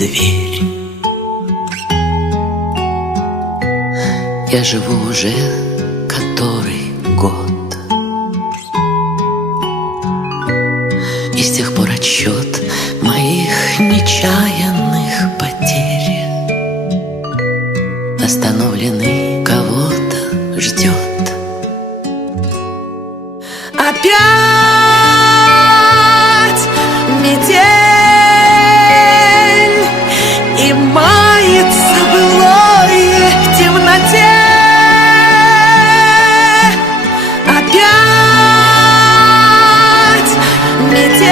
дверь. Я живу уже который год, и с тех пор отсчет моих нечаянных потерь остановленный кого-то ждет. Опять метель, и мается былое в темноте. Опять метель,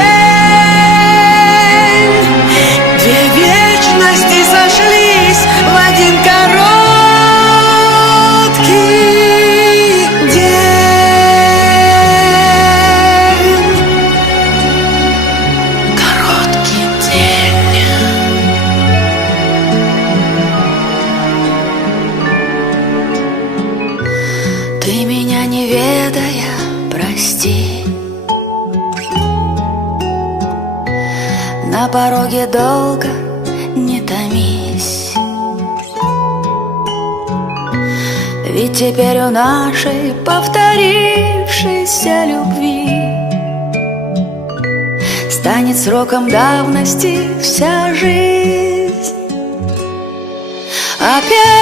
две вечности сошлись в один короткий день. Короткий день. Ты меня не ведая, прости. На пороге долго не томись, ведь теперь у нашей повторившейся любви станет сроком давности вся жизнь. Опять